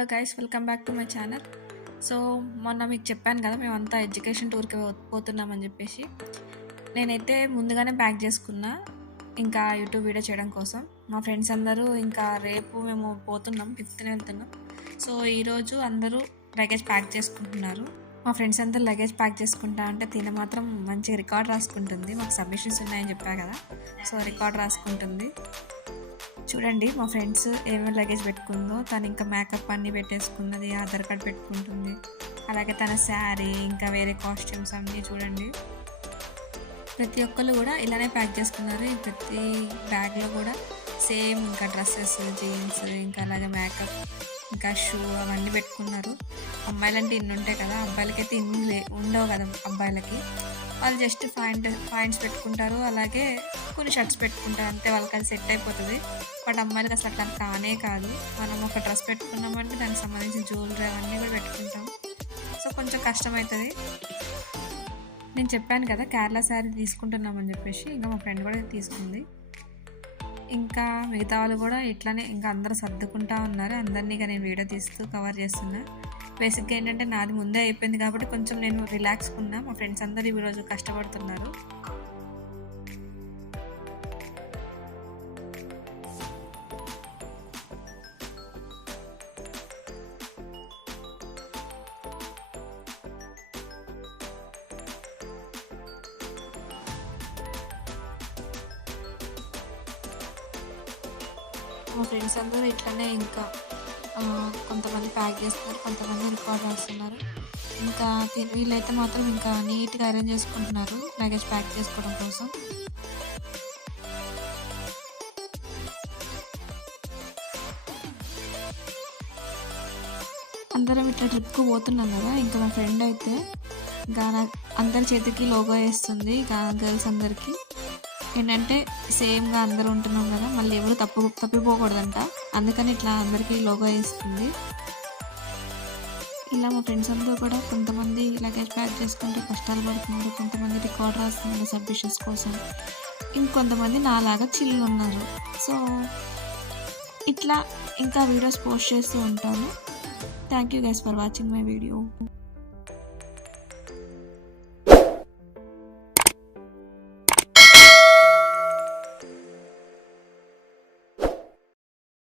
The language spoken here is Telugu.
Hello guys, welcome back to my channel. So మొన్న మీకు చెప్పాను కదా, మేమంతా ఎడ్యుకేషన్ టూర్కి పోతున్నామని చెప్పేసి. నేనైతే ముందుగానే ప్యాక్ చేసుకున్నా, ఇంకా యూట్యూబ్ వీడియో చేయడం కోసం. మా ఫ్రెండ్స్ అందరూ ఇంకా రేపు మేము పోతున్నాం, 5th వెళ్తున్నాం. సో ఈరోజు అందరూ లగేజ్ ప్యాక్ చేసుకుంటున్నారు. మా ఫ్రెండ్స్ అందరూ లగేజ్ ప్యాక్ చేసుకుంటా అంటే తిన మాత్రం మంచి రికార్డ్ రాసుకుంటుంది. మాకు సబ్మిషన్స్ ఉన్నాయని చెప్పా కదా, సో రికార్డ్ రాసుకుంటుంది. చూడండి మా ఫ్రెండ్స్ ఏమేమి లగేజ్ పెట్టుకుందో. తను ఇంకా మేకప్ అన్నీ పెట్టేసుకున్నది, ఆధార్ కార్డ్ పెట్టుకుంటుంది. అలాగే తన శారీ, ఇంకా వేరే కాస్ట్యూమ్స్ అన్నీ చూడండి. ప్రతి ఒక్కళ్ళు కూడా ఇలానే ప్యాక్ చేసుకున్నారు. ప్రతి బ్యాగ్లో కూడా సేమ్ ఇంకా డ్రెస్సెస్, జీన్స్, ఇంకా అలాగే మేకప్, ఇంకా షూ అవన్నీ పెట్టుకున్నారు. అమ్మాయిలంటే ఇన్ని ఉంటాయి కదా, అబ్బాయిలకైతే ఇన్ని ఉండవు కదా. అబ్బాయిలకి వాళ్ళు జస్ట్ పాయింట్స్ పెట్టుకుంటారు, అలాగే కొన్ని షర్ట్స్ పెట్టుకుంటారు, అంతే. వాళ్ళకి అది సెట్ అయిపోతుంది. బట్ అమ్మాయిలకి అసలు అట్లా కానే కాదు. మనం ఒక డ్రెస్ పెట్టుకున్నామంటే దానికి సంబంధించిన జ్యువెలరీ అవన్నీ కూడా పెట్టుకుంటాం. సో కొంచెం కష్టమవుతుంది. నేను చెప్పాను కదా కేరళ శారీ తీసుకుంటున్నామని చెప్పేసి, ఇంకా మా ఫ్రెండ్ కూడా తీసుకుంది. ఇంకా మిగతా వాళ్ళు కూడా ఇట్లానే ఇంకా అందరూ సర్దుకుంటా ఉన్నారు. అందరినీ ఇక నేను వీడియో తీస్తూ కవర్ చేస్తున్నా. బేసిక్గా ఏంటంటే నాది ముందే అయిపోయింది కాబట్టి కొంచెం నేను రిలాక్స్గా ఉన్నా. మా ఫ్రెండ్స్ అందరూ ఈరోజు కష్టపడుతున్నారు. మా ఫ్రెండ్స్ అందరూ ఇట్లనే ఇంకా కొంతమంది ప్యాక్ చేస్తున్నారు, కొంతమంది రికార్డ్ రాస్తున్నారు. ఇంకా వీళ్ళైతే మాత్రం ఇంకా నీట్గా అరేంజ్ చేసుకుంటున్నారు లగేజ్ ప్యాక్ చేసుకోవడం కోసం. అందరం ఇట్లా ట్రిప్కు పోతున్నాం కదా. ఇంకా మా ఫ్రెండ్ అయితే ఇంకా అందరి చేతికి లోగో వేస్తుంది. ఇంకా గర్ల్స్ అందరికీ ఏంటంటే సేమ్గా అందరూ ఉంటున్నాం కదా, మళ్ళీ ఎవరు తప్పిపోకూడదంట. అందుకని ఇట్లా అందరికీ లోగో వేస్తుంది. ఇలా మా ఫ్రెండ్స్ అందరూ కూడా కొంతమంది లగేజ్ ప్యాక్ చేసుకుంటే కష్టాలు పడుతున్నారు, కొంతమంది రికార్డ్ రాస్తున్నారు సబ్మిషన్స్ కోసం, ఇంకొంతమంది నాలాగా చిల్లు ఉన్నారు. సో ఇట్లా ఇంకా వీడియోస్ పోస్ట్ చేస్తూ ఉంటాను. Thank you guys for watching my video.